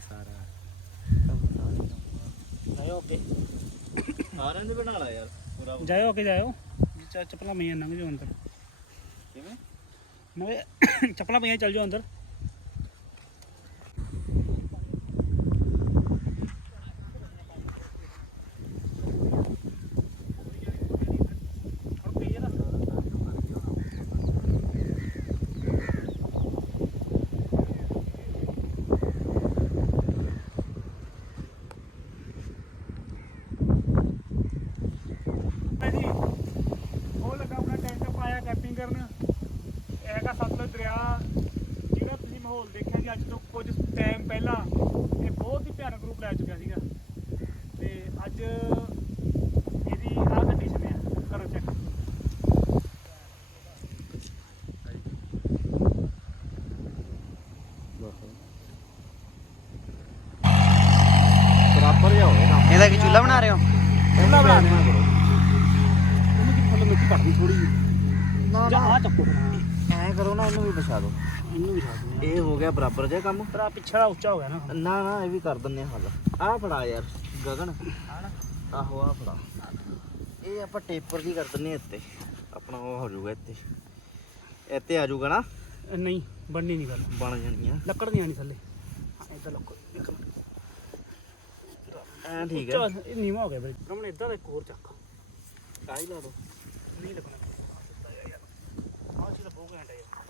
ਸਾਰਾ। ਜਾਇਓ ਅੱਗੇ। ਸਾਰਿਆਂ ਦੇ ਬਣਾ ਲਾ ਯਾਰ ਪੂਰਾ ਜਾਇਓ ਅੱਗੇ ਜਾਇਓ। ਚੱਪਲਾਂ ਪਈਆਂ ਲੰਘ ਜਾਓ ਅੰਦਰ। ਕਿਵੇਂ? ਮੈਂ ਚੱਪਲਾਂ ਪਈਆਂ ਚੱਲ ਜਾਓ ਅੰਦਰ ਉਹ ਲੱਗਾ ਆਪਣਾ ਟੈਂਟ ਪਾਇਆ ਕੈਂਪਿੰਗ ਕਰਨ ਇਹ ਹੈਗਾ ਸਤਲੁਜ ਦਰਿਆ ਜਿਹੜਾ ਤੁਸੀਂ ਮਾਹੌਲ ਦੇਖਿਆ ਜੀ ਅੱਜ ਤੋਂ ਕੁਝ ਟਾਈਮ ਪਹਿਲਾਂ ਇਹ ਬਹੁਤ ਹੀ ਭਿਆਨਕ ਰੂਪ ਲੈ ਚੁੱਕਿਆ ਸੀਗਾ ਤੇ ਅੱਜ ਇਹਦੀ ਆਹ ਕੰਡੀਸ਼ਨ ਹੈ ਕਰੋ ਚੈੱਕ ਬਰਾਬਰ ਜਾ ਹੋਵੇ ਕੰਮ ਇਹਦਾ ਕੀ ਚੁੱਲ੍ਹਾ ਬਣਾ ਰਹੇ ਹੋ ਚੁੱਲ੍ਹਾ ਬਣਾ ਦੇਣਾ ਕਰੋ ਉਹਨੂੰ ਕੀ ਪੜਨੀ ਥੋੜੀ ਨਾ ਜਾਂ ਆ ਚੱਕੋ। ਐ ਕਰੋ ਨਾ ਇਹਨੂੰ ਵੀ ਵਿਛਾ ਦਿਓ। ਇਹਨੂੰ ਵੀ ਛੱਡ ਦਿੰਦੇ ਇਹ ਹੋ ਗਿਆ ਬਰਾਬਰ ਜਿਹਾ ਕੰਮ। ਤੇਰਾ ਪਿੱਛੇ ਦਾ ਉੱਚਾ ਹੋ ਗਿਆ ਨਾ। ਨਾ ਨਾ ਇਹ ਵੀ ਕਰ ਦਿੰਨੇ ਆ ਹੱਲ। ਆਹ ਫੜਾ ਯਾਰ ਗਗਨ। ਆਹੋ ਆਹ ਫੜਾ। ਇਹ ਆਪਾਂ ਟੇਪਰ ਦੀ ਕਰ ਦਿੰਨੇ ਇੱਥੇ। ਆਪਣਾ ਉਹ ਹੋ ਜਾਊਗਾ ਇੱਥੇ। ਇੱਥੇ ਆ ਜਾਊਗਾ ਨਾ। ਨਹੀਂ ਬਣਨੀ ਨਹੀਂ ਗੱਲ। ਬਣ ਜਾਣੀ ਆ। ਲੱਕੜ ਨਹੀਂ ਆਣੀ ਥੱਲੇ ਇਦਾਂ ਲੱਕੜ ਐ ਠੀਕ ਹੈ ਉੱਚਾ ਇਹ ਨੀਵਾ ਹੋ ਗਿਆ ਬਈ। ਰਮਣ ਇਦਾਂ ਦਾ ਇੱਕ ਹੋਰ ਚੱਕ। ਕਾਹੀ ਲਾ ਦੋ। ਨਹੀਂ ਲੱਗਣਾ ਆਹ ਚੀਜ਼ ਬਹੁਤ ਘੈਂਟ ਹੈ ਯਾਰ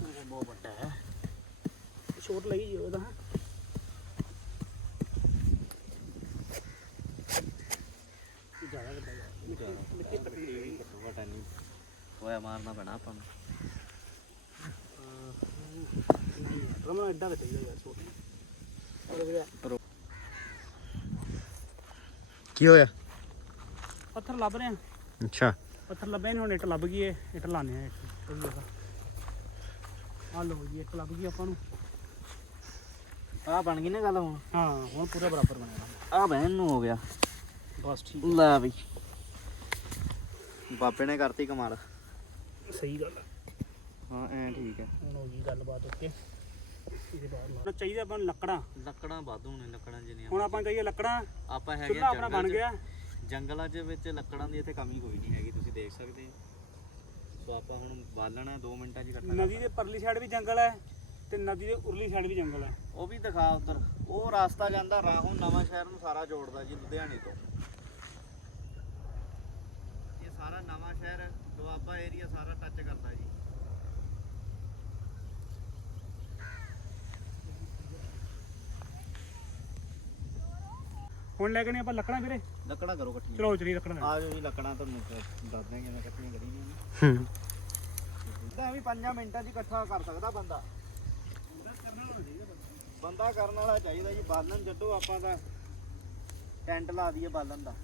ਇਹ ਬਹੁਤ ਵੱਡਾ ਹੈ ਛੋਟ ਲਈ ਜੀ ਉਹਦਾ ਜ਼ਿਆਦਾ ਵੱਡਾ ਯਾਰ ਮਿੱਟੀ ਪੱਟੀ ਹੋਈ ਵੱਡਾ ਨਹੀਂ ਹੋਇਆ ਮਾਰਨਾ ਪੈਣਾ ਆਪਾਂ ਨੂੰ। ਰਮਨ ਚਾਹੀਦਾ ਯਾਰ ਕੀ ਹੋਇਆ? ਪੱਥਰ ਲੱਭ ਰਹੇ ਆ। ਅੱਛਾ। ਪੱਥਰ ਲੱਭੇ ਨੇ ਹੁਣ ਇੱਟ ਲੱਭ ਗਈ ਏ। ਇੱਟ ਲਾਣੇ ਆ ਇੱਟ। ਆ। ਲਓ ਜੀ ਇੱਟ ਲੱਭ ਗਈ ਆਪਾਂ ਨੂੰ। ਆਹ ਬਣ ਗਈ ਨਾ ਗੱਲ ਹੁਣ? ਹਾਂ ਹੁਣ ਪੂਰਾ ਬਰਾਬਰ ਬਣਿਆ ਆ ਬਹਿਨ ਨੂੰ ਹੋ ਗਿਆ। ਬਸ ਠੀਕ ਲੈ ਬਈ। ਬਾਪੇ ਨੇ ਕਰਤੀ ਕਮਾਲ। ਸਹੀ ਗੱਲ ਆ। ਹਾਂ ਐ ਠੀਕ ਹੈ ਹੁਣ ਹੋ ਗਈ ਗੱਲਬਾਤ ਓਕੇ ਇਹਦੇ ਬਾਅਦ ਲਾ ਚਾਹੀਦਾ ਆਪਾਂ ਨੂੰ ਲੱਕੜਾਂ। ਲੱਕੜਾਂ ਵਾਧੂ ਨੇ ਲੱਕੜਾਂ ਜਿੰਨੀਆਂ ਹੁਣ ਆਪਾਂ ਕਹੀਏ ਲੱਕੜਾਂ। ਆਪਾਂ ਹੈਗੇ ਚੁੱਲ੍ਹਾ ਆਪਣਾ ਬਣ। ਗਿਆ। ਜੰਗਲਾਂ ਦੇ ਵਿੱਚ ਲੱਕੜਾਂ ਦੀ ਇੱਥੇ ਕਮੀ ਕੋਈ ਨਹੀਂ ਹੈਗੀ ਤੁਸੀਂ ਦੇਖ ਸਕਦੇ ਹੋ। ਸੋ ਆਪਾਂ ਹੁਣ ਬਾਲਣਾ 2 ਮਿੰਟਾਂ 'ਚ ਇਕੱਠਾ ਨਦੀ ਦੇ ਪਰਲੀ ਸਾਈਡ ਵੀ ਜੰਗਲ ਹੈ ਤੇ ਨਦੀ ਦੇ ਉਰਲੀ ਸਾਈਡ ਵੀ ਜੰਗਲ ਹੈ। ਉਹ ਵੀ ਦਿਖਾ ਉਧਰ। ਉਹ ਰਾਸਤਾ ਜਾਂਦਾ ਰਾਹੋਂ ਨਵਾਂ ਸ਼ਹਿਰ ਨੂੰ ਸਾਰਾ ਜੋੜਦਾ ਜੀ ਲੁਧਿਆਣੇ ਤੋਂ। ਇਹ ਸਾਰਾ ਨਵਾਂ ਸ਼ਹਿਰ ਦੁਆਬਾ ਏਰੀਆ ਸਾਰਾ ਟੱਚ ਕਰਦਾ ਜੀ। ਹੁਣ ਲੈ ਕੇ ਨੇ ਆਪਾਂ ਲੱਕੜਾਂ ਵੀਰੇ? ਲੱਕੜਾਂ ਕਰੋ ਇਕੱਠੀਆਂ। ਚਲੋ ਚਲੀ ਲੱਕੜਾਂ। ਆ ਜਾਓ ਜੀ ਲੱਕੜਾਂ ਤੁਹਾਨੂੰ ਦੱਸ ਦਾਂਗੇ ਮੈਂ ਇਕੱਠੀਆਂ ਕਰੀਆਂ ਨੇ। ਹੂੰ। ਇਦਾਂ ਵੀ 5 ਮਿੰਟਾਂ 'ਚ ਇਕੱਠਾ ਕਰ ਸਕਦਾ ਬੰਦਾ। ਬੰਦਾ ਕਰਨ ਵਾਲਾ ਚਾਹੀਦਾ ਜੀ ਬਾਲਣ ਛੱਡੋ ਆਪਾਂ ਤਾਂ ਟੈਂਟ ਲਾ ਦਈਏ ਬਾਲਣ ਦਾ।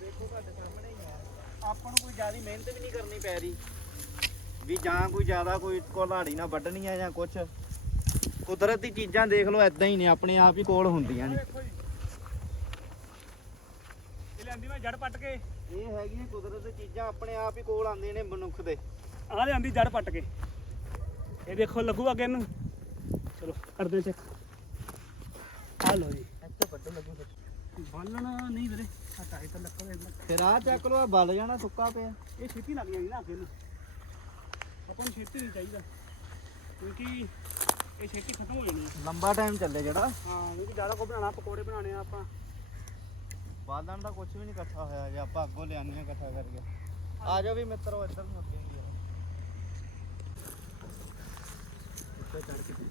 ਦੇਖੋ ਤੁਹਾਡੇ ਸਾਹਮਣੇ ਹੀ ਆ। ਆਪਾਂ ਨੂੰ ਕੋਈ ਜ਼ਿਆਦਾ ਮਿਹਨਤ ਵੀ ਨਹੀਂ ਕਰਨੀ ਪੈ ਰਹੀ। ਵੀ ਜਾਂ ਕੋਈ ਜ਼ਿਆਦਾ ਕੋਈ ਕੋਲਾੜੀ ਨਾ ਵੱਢਣੀ ਆ ਜਾਂ ਕੁਛ। ਕੁਦਰਤੀ ਚੀਜ਼ਾਂ ਦੇਖ ਲਓ ਐਦਾਂ ਹੀ ਨੇ ਆਪਣੇ ਆਪ ਹੀ ਕੋਲ ਹੁੰਦੀਆਂ ਨੇ। ਇਹ ਲੈਂਦੀ ਮੈਂ ਜੜ ਪੱਟ ਕੇ। ਇਹ ਹੈਗੀਆਂ ਕੁਦਰਤ ਦੀ ਚੀਜ਼ਾਂ ਆਪਣੇ ਆਪ ਹੀ ਕੋਲ ਆਉਂਦੀਆਂ ਨੇ ਮਨੁੱਖ ਦੇ। ਆਹ ਲਿਆਂਦੀ ਜੜ ਪੱਟ ਕੇ। ਇਹ ਦੇਖੋ ਲੱਗੂ ਅੱਗੇ ਨੂੰ ਚਲੋ ਕਰਦੇ ਚੈੱਕ ਆ ਲਓ ਜੀ। ਇੱਥੇ ਵੱਡੇ ਲੱਗੂ ਬਾਲਣਾ ਨਹੀਂ ਵੀਰੇ। ਆ ਟਾਈ ਤਾਂ ਲੱਕੜ ਇੰਨਾ ਫਿਰ ਆ ਚੱਕ ਲੋ ਬਲ ਜਾਣਾ ਸੁੱਕਾ ਪਿਆ। ਇਹ ਛੇਤੀ ਲੱਗ ਜਾਂਦੀ ਨਾ ਅੱਗੇ ਨੂੰ ਆਪਾਂ ਨੂੰ ਛੇਤੀ ਨਹੀਂ ਚਾਹੀਦਾ। ਕਿਉਂਕਿ ਇਹ ਛੇਤੀ ਖਤਮ ਹੋ ਜਾਣੀ ਆ। ਲੰਬਾ ਟਾਈਮ ਚੱਲੇ ਜਿਹੜਾ। ਹਾਂ ਕਿਉਂਕਿ ਜ਼ਿਆਦਾ ਕੋ ਬਣਾਉਣਾ ਪਕੌੜੇ ਬਣਾਉਣੇ ਆ ਆਪਾਂ। ਬਾਲਣ ਦਾ ਕੁਝ ਵੀ ਨਹੀਂ ਇਕੱਠਾ ਹੋਇਆ ਜੇ ਆਪਾਂ ਅੱਗੋਂ ਲਿਆਉਂਦੇ ਆ ਇਕੱਠਾ ਕਰਕੇ। ਆ ਜਾਓ ਵੀ ਮਿੱਤਰੋ ਇੱਧਰ ਨੂੰ ਅੱਗੇ ਨੂੰ ਜਰਾ। ਉੱਤੇ ਚੜ੍ਹ ਕੇ।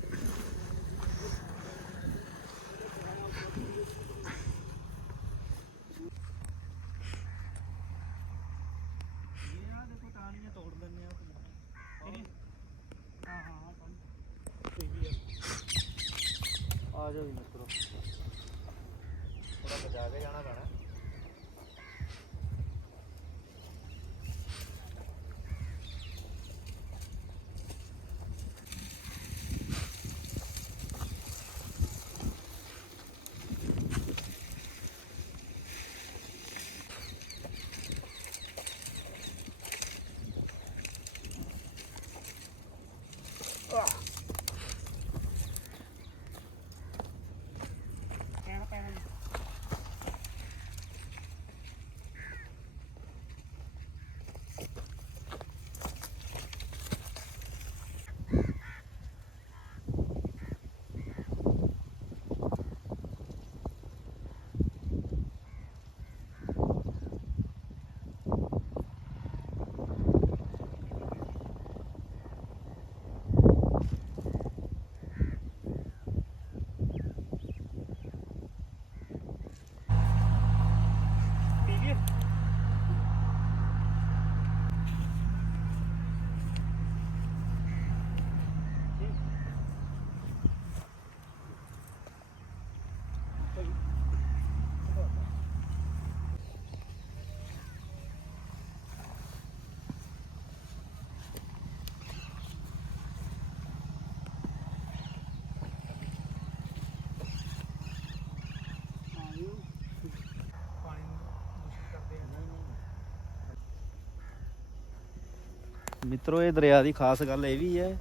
ਮਿੱਤਰੋ, ਇਹ ਦਰਿਆ ਦੀ ਖਾਸ ਗੱਲ ਇਹ ਵੀ ਹੈ,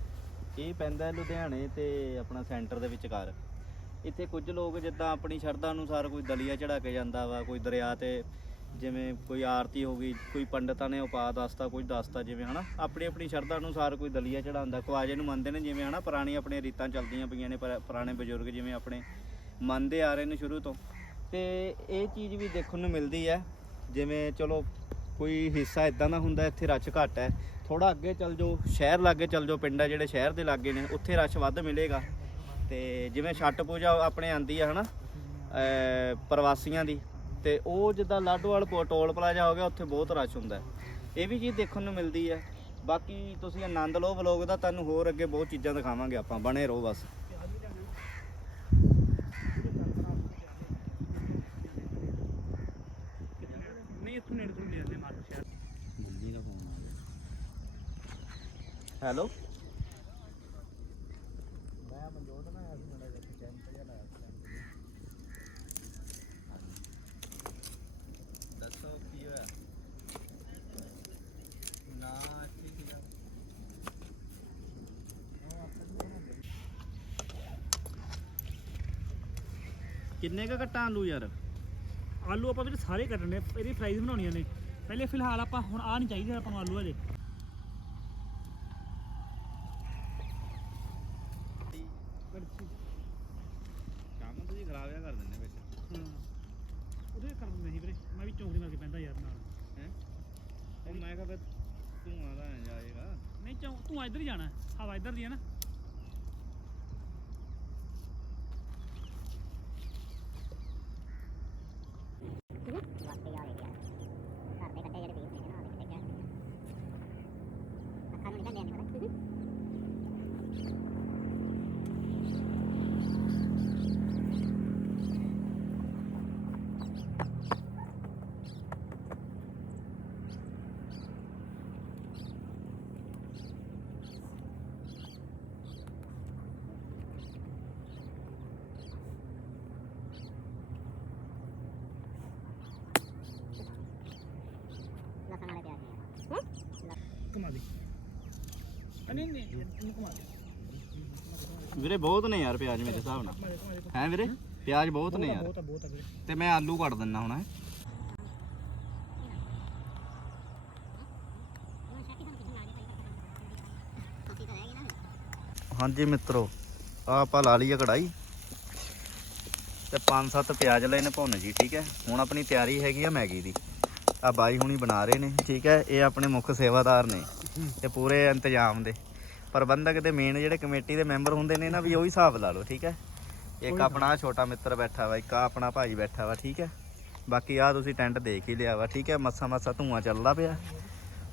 ਇਹ ਪੈਂਦਾ ਲੁਧਿਆਣੇ ਤੇ ਆਪਣਾ ਸੈਂਟਰ ਦੇ ਵਿਚਕਾਰ। ਇੱਥੇ ਕੁਝ ਲੋਕ ਜਿੱਦਾਂ ਆਪਣੀ ਸ਼ਰਧਾ ਅਨੁਸਾਰ ਕੋਈ ਦਲੀਆ ਚੜਾ ਕੇ ਜਾਂਦਾ ਵਾ, ਕੋਈ ਦਰਿਆ ਤੇ ਜਿਵੇਂ ਕੋਈ ਆਰਤੀ ਹੋ ਗਈ, ਕੋਈ ਪੰਡਤਾਂ ਨੇ ਉਪਾਅ ਦੱਸਤਾ, ਕੁਝ ਦੱਸਤਾ, ਜਿਵੇਂ ਹਨਾ ਆਪਣੀ ਆਪਣੀ ਸ਼ਰਧਾ ਅਨੁਸਾਰ ਕੋਈ ਦਲੀਆ ਚੜਾਉਂਦਾ ਖਵਾਜੇ ਨੂੰ ਮੰਨਦੇ ਨੇ, ਜਿਵੇਂ ਹਨਾ ਪੁਰਾਣੀ ਆਪਣੀਆਂ ਰੀਤਾਂ ਚੱਲਦੀਆਂ ਪਈਆਂ ਨੇ, ਪਰ- ਪੁਰਾਣੇ ਬਜ਼ੁਰਗ ਜਿਵੇਂ ਆਪਣੇ ਮੰਨਦੇ ਆ ਰਹੇ ਨੇ ਸ਼ੁਰੂ ਤੋਂ। ਤੇ ਇਹ ਚੀਜ਼ ਵੀ ਦੇਖਣ ਨੂੰ ਮਿਲਦੀ ਹੈ, ਜਿਵੇਂ ਚਲੋ ਕੋਈ ਹਿੱਸਾ ਇਦਾਂ ਦਾ ਹੁੰਦਾ, ਇੱਥੇ ਰਸ਼ ਘੱਟ ਹੈ ਥੋੜਾ ਅੱਗੇ ਚੱਲ ਜਾਓ, ਸ਼ਹਿਰ ਲਾਗੇ ਚੱਲ ਜਾਓ, ਪਿੰਡ ਆ ਜਿਹੜੇ ਸ਼ਹਿਰ ਦੇ ਲਾਗੇ ਨੇ, ਉੱਥੇ ਰਸ਼ ਵੱਧ ਮਿਲੇਗਾ। ਤੇ ਜਿਵੇਂ ਛੱਟ ਪੂਜਾ ਆਪਣੇ ਆਂਦੀ ਆ, ਹਨਾ? ਅਹ ਪ੍ਰਵਾਸੀਆਂ ਦੀ, ਤੇ ਉਹ ਜਿੱਦਾਂ ਲਾਡੋਵਾਲ ਪੋ- ਟੋਲ ਪਲਾਜ਼ਾ ਹੋ ਗਿਆ, ਉੱਥੇ ਬਹੁਤ ਰਸ਼ ਹੁੰਦਾ। ਇਹ ਵੀ ਚੀਜ਼ ਦੇਖਣ ਨੂੰ ਮਿਲਦੀ ਹੈ ਬਾਕੀ ਤੁਸੀਂ ਆਨੰਦ ਲਓ ਵਲੋਗ ਦਾ, ਤੁਹਾਨੂੰ ਹੋਰ ਅੱਗੇ ਬਹੁਤ ਚੀਜ਼ਾਂ ਦਿਖਾਵਾਂਗੇ ਆਪਾਂ, ਬਣੇ ਰਹੋ ਬਸ ਨਹੀਂ ਇੱਥੋਂ ਨੇੜੇ ਤੋਂ ਨੇੜੇ ਦੇ ਮਾਰੋ ਸ਼ਹਿਰ ਮੰਮੀ ਦਾ ਫੋਨ ਆ ਗਿਆ ਹੈਲੋ। ਮੈਂ ਮਨਜੋਤ ਨਾ ਆਇਆ ਸੀ ਮੇਰਾ ਜਿਹਾ ਕੈਂਪ ਜਿਹਾ ਲਾਇਆ ਸੀ ਦੱਸੋ ਕੀ ਹੋਇਆ? ਨਾ ਠੀਕ ਹੈ ਕਿੰਨੇ ਕ ਘਟਾਂ ਆਲੂ ਯਾਰ? ਆਲੂ ਆਪਾਂ ਵੀਰੇ ਸਾਰੇ ਕੱਟਣੇ ਇਹਦੀ ਫਰਾਈਜ਼ ਬਣਾਉਣੀਆਂ ਨੇ। ਪਹਿਲੇ ਫਿਲਹਾਲ ਆਪਾਂ ਹੁਣ ਆ ਨਹੀਂ ਚਾਹੀਦੇ ਆਪਾਂ ਨੂੰ ਆਲੂ ਹਜੇ ਕੰਮ ਤੁਸੀਂ ਖਰਾਬਿਆ ਕਰ ਦਿੰਦੇ ਵਿੱਚ ਹਾਂ ਉਹਦੇ ਕਰ ਦਿੰਦੇ ਸੀ ਵੀਰੇ ਮੈਂ ਵੀ ਚੌਂਕੜੀ ਮਾਰ ਕੇ ਪੈਂਦਾ ਯਾਰ ਨਾਲ ਹੈ ਉਹ ਮੈਂ ਕਿਹਾ ਫਿਰ ਧੂਆਂ ਦਾ ਐਂ ਜਾਏਗਾ ਨਹੀਂ, ਚੌਂ ਤੂੰ ਇੱਧਰ ਹੀ ਜਾਣਾ। ਹਵਾ ਇੱਧਰ ਦੀ ਹੈ ਨਾ ਕਮਾ ਦੇ ਆ ਨਹੀਂ ਨਹੀਂ ਇਹਨੂੰ ਦੇ ਵੀਰੇ ਬਹੁਤ ਨੇ ਯਾਰ ਪਿਆਜ਼ ਮੇਰੇ ਹਿਸਾਬ ਨਾਲ। ਕਮਾ ਦੇ ਹੈ ਵੀਰੇ? ਪਿਆਜ਼ ਬਹੁਤ ਨੇ ਯਾਰ। ਬਹੁਤ ਆ ਬਹੁਤ ਆ ਵੀਰੇ ਤੇ ਮੈਂ ਆਲੂ ਕੱਟ ਦਿੰਦਾ ਹੁਣ। ਹਾਂਜੀ ਮਿੱਤਰੋ ਆ ਆਪਾਂ ਲਾ ਲਈਏ ਕੜਾਈ ਤੇ ਪੰਜ ਸੱਤ ਪਿਆਜ਼ ਲਏ ਨੇ ਭੁੰਨ ਜੀ, ਠੀਕ ਹੈ? ਹੁਣ ਆਪਣੀ ਤਿਆਰੀ ਹੈਗੀ ਆ ਮੈਗੀ ਦੀ। ਆ ਬਾਈ ਹੁਣੀ ਬਣਾ ਰਹੇ ਨੇ ਠੀਕ ਹੈ ਇਹ ਆਪਣੇ ਮੁੱਖ ਸੇਵਾਦਾਰ ਨੇ ਤੇ ਪੂਰੇ ਇੰਤਜ਼ਾਮ ਦੇ। ਪ੍ਰਬੰਧਕ ਦੇ ਮੇਨ ਜਿਹੜੇ ਕਮੇਟੀ ਦੇ ਮੈਂਬਰ ਹੁੰਦੇ ਨੇ ਨਾ ਵੀ ਉਹੀ ਹਿਸਾਬ ਲਾ ਲਓ ਠੀਕ ਹੈ। ਇੱਕ ਆਪਣਾ ਛੋਟਾ ਮਿੱਤਰ ਬੈਠਾ ਵਾ ਇੱਕ ਆਪਣਾ ਭਾਈ ਬੈਠਾ ਵਾ ਠੀਕ ਹੈ। ਬਾਕੀ ਆ ਤੁਸੀਂ ਟੈਂਟ ਦੇਖ ਹੀ ਲਿਆ ਵਾ ਠੀਕ ਹੈ ਮੱਸਾ ਮੱਸਾ ਧੂਆਂ ਚੱਲਦਾ ਪਿਆ।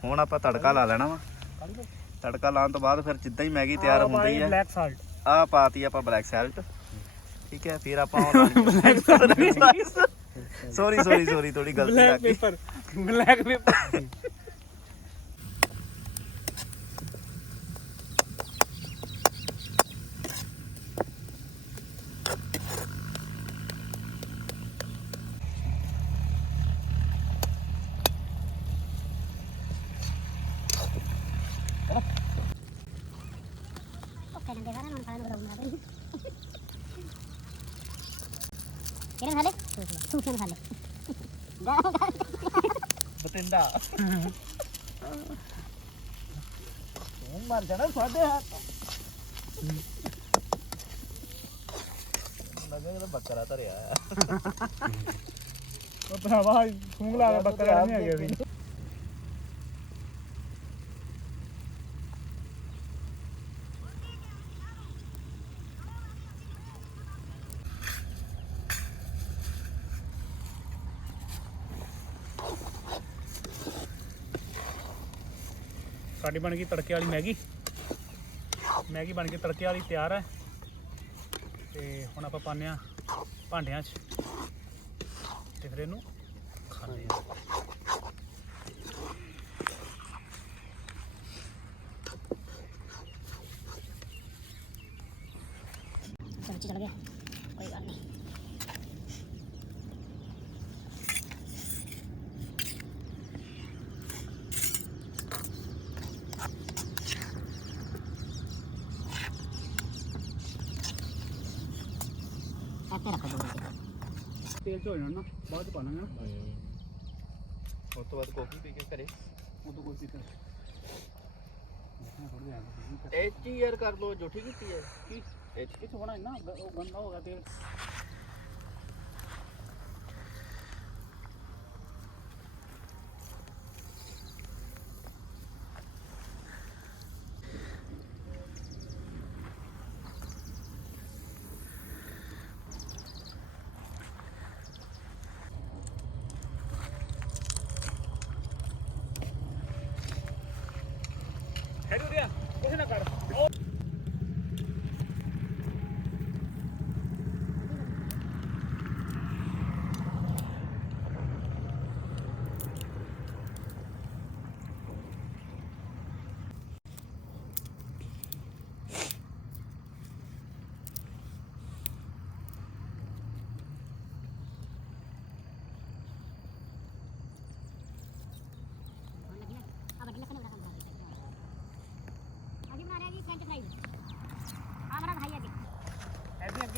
ਹੁਣ ਆਪਾਂ ਤੜਕਾ ਲਾ ਲੈਣਾ ਵਾ। ਤੜਕਾ ਲਾਉਣ ਤੋਂ ਬਾਅਦ ਫਿਰ ਜਿੱਦਾਂ ਹੀ ਮੈਗੀ ਤਿਆਰ ਹੁੰਦੀ ਹੈ ਬਲੈਕ ਸਾਲਟ ਆ ਪਾਤੀ ਆਪਾਂ ਬਲੈਕ ਸੈਲਟ ਠੀਕ ਹੈ ਫਿਰ ਆਪਾਂ ਬਲੈਕ ਸੌਰੀ ਸੌਰੀ ਸੌਰੀ ਥੋੜੀ ਗਲਤੀ ਲੱਗ ਗਈ। ngelag nih pak Quieren. ਬਤਿੰਦਾ ਉਹ ਮਰ ਜਾਣਾ ਸਾਡੇ ਹੱਥ। ਲੱਗਾ ਜਿਹੜਾ ਬੱਕਰਾ ਧਰਿਆ ਆ। ਉਹ ਭਰਾਵਾ ਸੂੰਗ ਲਾ ਕੇ ਬੱਕਰਾ ਨਹੀਂ ਆ ਗਿਆ ਸੀ ਬਣ ਗਈ ਤੜਕੇ ਵਾਲੀ ਮੈਗੀ। ਮੈਗੀ ਬਣ ਕੇ ਤੜਕੇ ਵਾਲੀ ਤਿਆਰ ਹੈ। ਤੇ ਹੁਣ ਆਪਾਂ ਪਾਉਂਦੇ ਆ ਭਾਂਡਿਆਂ 'ਚ। ਤੇ ਫਿਰ ਇਹਨੂੰ ਖਾਂਦੇ ਆ ਕੇ ਰੱਖ ਦੋ ਜਾਣਾ ਬਾਅਦ ਪਾ ਲਾਂਗੇ ਉਸ ਤੋਂ ਬਾਅਦ ਕੋਫੀ ਪੀ ਕੇ ਘਰੇ ਕਰ ਐਚ ਯਾਰ ਕਰ ਲੋ ਜੋ ਕੀਤੀ ਹੈ। ਕੀ? ਐਚ ਕਿਸ ਹੋਣਾ ਹੈ ਨਾ ਉਹ ਗੰਦਾ ਹੋ ਗਿਆ ਤੇਲ।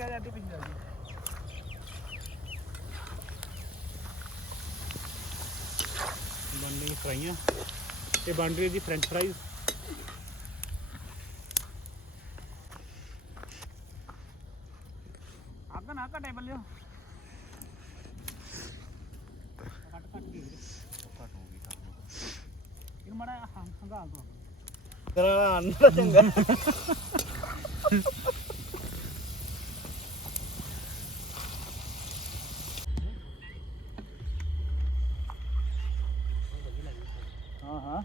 ਐਦੀ ਅੱਗੇ ਆ ਜਾਂਦੀ ਪਿੱਛੇ ਜਾਂਦੀ ਬਣ ਰਹੀ ਫਰਾਈਆਂ ਤੇ ਬਣ ਰਹੀ ਜੀ ਫ੍ਰੈਂਚ ਫਰਾਈਜ਼ ਅੱਗ ਨਾ ਘਟੇ ਬੱਲਿਓ ਕੱਟ ਕੱਟ ਦੀ ਇਹਨੂੰ ਮੜਾ ਹੰਗਾਲ ਦੋ। ਤੇਰਾ ਅੰਨ ਚੰਗਾ ਹਾਂ ਹਾਂ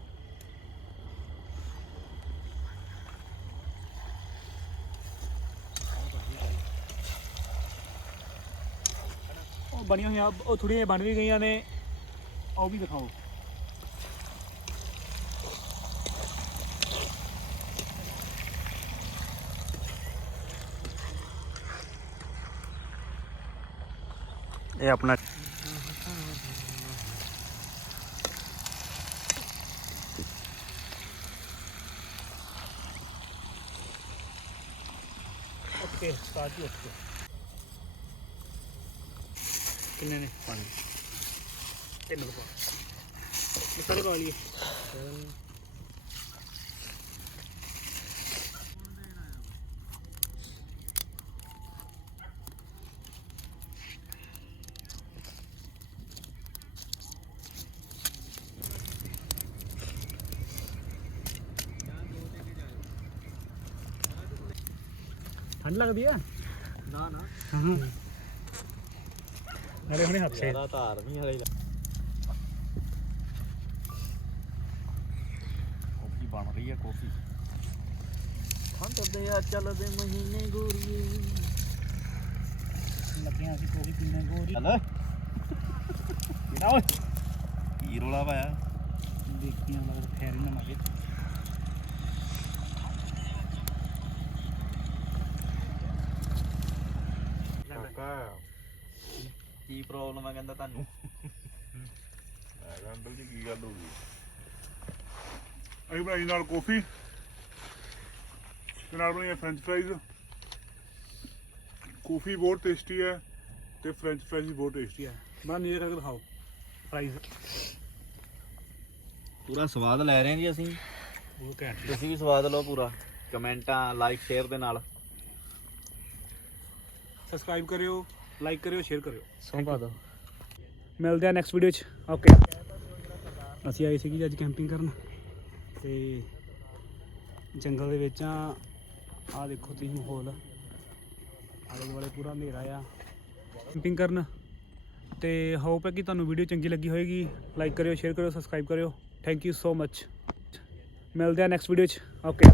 ਉਹ ਬਣੀਆਂ ਹੋਈਆਂ, ਉਹ ਥੋੜੀਆਂ ਬਣ ਵੀ ਗਈਆਂ ਨੇ। ਉਹ ਵੀ ਦਿਖਾਓ। ਇਹ ਆਪਣਾ ਓਕੇ, ਸਟਾਰਟ ਹੀ ਓਕੇ। ਕਿੰਨੇ ਨੇ? ਪਾਣੀ ਤਿੰਨ ਰੁਪਏ ਮਿਸਲ ਕਾ ਲਈਏ। ਠੰਡ ਲੱਗਦੀ ਆ? ਨਾ ਨਾ। ਨਾਲੇ ਹੁਣੇ ਹੱਥ ਸੇ ਜ਼ਿਆਦਾ ਧਾਰ ਨਹੀਂ ਹਲੇ। ਕਾਫੀ ਬਣ ਰਹੀ ਹੈ ਕਾਫੀ ਖੰਡ ਦੇ ਆ ਚੱਲਦੇ ਮਹੀਨੇ ਗੋਰੀਏ। ਲੱਗਿਆ ਅਸੀਂ ਕੋਈ ਪੀਣੇ ਗੋਰੀ। ਹਲੋ। ਕਿਨਾ ਓਏ। ਕੀ ਰੋਲਾ ਪਾਇਆ? ਦੇਖੀਆਂ ਮਗਰ ਫੇਰ ਨਾ ਮਗੇ ਕੀ ਪ੍ਰੋਬਲਮ ਆ ਕਹਿੰਦਾ ਤੁਹਾਨੂੰ? ਅੰਕਲ ਜੀ ਕੀ ਗੱਲ ਹੋ ਗਈ? ਅਸੀਂ ਬਣਾਈ ਨਾਲ ਕਾਫੀ ਤੇ ਨਾਲ ਬਣਾਈ ਫ੍ਰੈਂਚ ਫਰਾਈਜ਼ ਕਾਫੀ ਬਹੁਤ ਟੇਸਟੀ ਹੈ ਤੇ ਫ੍ਰੈਂਚ ਫਰਾਈਜ਼ ਵੀ ਬਹੁਤ ਟੇਸਟੀ ਹੈ। ਬੜਾ ਨੀਰੇ ਕਰਕੇ ਦਿਖਾਓ ਪ੍ਰਾਈਸ ਪੂਰਾ ਸਵਾਦ ਲੈ ਰਹੇ ਹਾਂ ਜੀ ਅਸੀਂ। ਉਹ ਘੈਂਟ ਤੁਸੀਂ ਵੀ ਸਵਾਦ ਲਓ ਪੂਰਾ। ਕਮੈਂਟਾਂ ਲਾਈਕ ਸ਼ੇਅਰ ਦੇ ਨਾਲ। ਸਬਸਕ੍ਰਾਈਬ ਕਰਿਓ। ਲਾਈਕ ਕਰਿਓ ਸ਼ੇਅਰ ਕਰਿਓ। ਸੌਂ ਪਾ ਦੋ। ਮਿਲਦੇ ਆ ਨੈਕਸਟ ਵੀਡੀਓ 'ਚ। ਓਕੇ ਅਸੀਂ ਆਏ ਸੀਗੇ ਅੱਜ ਕੈਂਪਿੰਗ ਕਰਨ। ਤੇ ਜੰਗਲ ਦੇ ਵਿੱਚ ਆ ਆ ਦੇਖੋ ਤੁਸੀਂ ਮਾਹੌਲ। ਆਲੇ ਦੁਆਲੇ ਪੂਰਾ ਹਨੇਰਾ ਆ। ਕੈਂਪਿੰਗ ਕਰਨ। ਤੇ ਹੋਪ ਹੈ ਕਿ ਤੁਹਾਨੂੰ ਵੀਡੀਓ ਚੰਗੀ ਲੱਗੀ ਹੋਏਗੀ। ਲਾਈਕ ਕਰਿਓ ਸ਼ੇਅਰ ਕਰਿਓ ਸਬਸਕ੍ਰਾਈਬ ਕਰਿਓ। ਥੈਂਕ ਯੂ ਸੋ ਮੱਚ ਮਿਲਦੇ ਆ ਨੈਕਸਟ ਵੀਡੀਓ 'ਚ। ਓਕੇ